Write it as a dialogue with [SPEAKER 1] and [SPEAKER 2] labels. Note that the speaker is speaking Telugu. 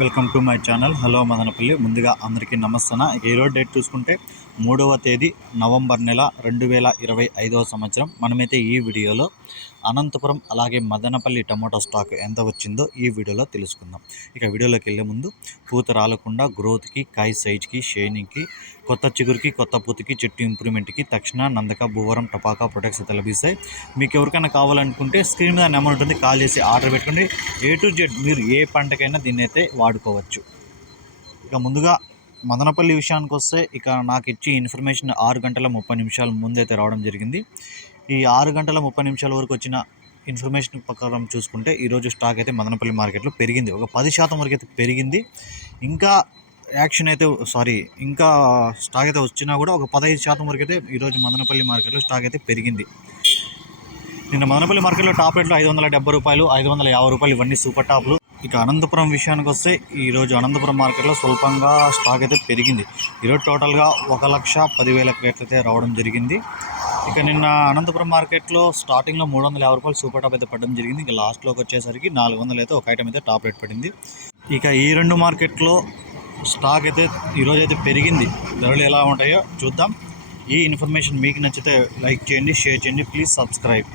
[SPEAKER 1] Welcome to my channel. Hello Madanapalle. ముందుగా అందరికీ నమస్తన? ఈరోజు డేట్ చూసుకుంటే మూడవ తేదీ నవంబర్ నెల రెండు వేల ఇరవై ఐదవ సంవత్సరం. మనమైతే ఈ వీడియోలో అనంతపురం అలాగే మదనపల్లి టమాటో స్టాక్ ఎంత వచ్చిందో ఈ వీడియోలో తెలుసుకుందాం. ఇక వీడియోలోకి వెళ్ళే ముందు పూత రాలకుండా గ్రోత్కి కాయ సైజ్కి షైనింగ్కి కొత్త చిగురికి కొత్త పూతకి చెట్టు ఇంప్రూవ్మెంట్కి తక్షణ నందక భూవరం టపాకా ప్రొడక్ట్స్ అయితే లభిస్తాయి మీకు ఎవరికైనా కావాలనుకుంటే స్క్రీన్ మీద నెంబర్ ఉంటుంది. కాల్ చేసి ఆర్డర్ పెట్టుకోండి. ఏ టు జెడ్ మీరు ఏ పంటకైనా దీన్ని అయితే వాడుకోవచ్చు. ఇక ముందుగా మదనపల్లి విషయానికి వస్తే ఇక నాకు ఇచ్చి ఇన్ఫర్మేషన్ ఆరు గంటల ముప్పై నిమిషాల ముందైతే రావడం జరిగింది. ఈ ఆరు గంటల ముప్పై నిమిషాల వరకు వచ్చిన ఇన్ఫర్మేషన్ ప్రకారం చూసుకుంటే ఈరోజు స్టాక్ అయితే మదనపల్లి మార్కెట్లో పెరిగింది. ఒక పది శాతం వరకు అయితే పెరిగింది. ఇంకా యాక్షన్ అయితే సారీ ఇంకా స్టాక్ అయితే వచ్చినా కూడా ఒక పదహైదు శాతం వరకు అయితే ఈరోజు మదనపల్లి మార్కెట్లో స్టాక్ అయితే పెరిగింది. నిన్న మదనపల్లి మార్కెట్లో టాప్ రేట్లో ఐదు వందల డెబ్బై రూపాయలు ఐదు వందల యాభై రూపాయలు ఇవన్నీ సూపర్ టాప్లు. ఇక అనంతపురం విషయానికి వస్తే ఈరోజు అనంతపురం మార్కెట్లో స్వల్పంగా స్టాక్ అయితే పెరిగింది. ఈరోజు టోటల్గా ఒక లక్ష పదివేల క్రేట్లు అయితే రావడం జరిగింది. ఇక నిన్న అనంతపురం మార్కెట్లో స్టార్టింగ్లో మూడు వందల యాభై రూపాయలు సూపర్ టాప్ అయితే పడడం జరిగింది. ఇంకా లాస్ట్లోకి వచ్చేసరికి నాలుగు వందలు అయితే ఒక ఐటమ్ అయితే టాప్ రేట్ పడింది. ఇక ఈ రెండు మార్కెట్లో స్టాక్ అయితే ఈరోజు అయితే పెరిగింది. ధరలు ఎలా ఉంటాయో చూద్దాం. ఈ ఇన్ఫర్మేషన్ మీకు నచ్చితే లైక్ చేయండి షేర్ చేయండి. Please subscribe.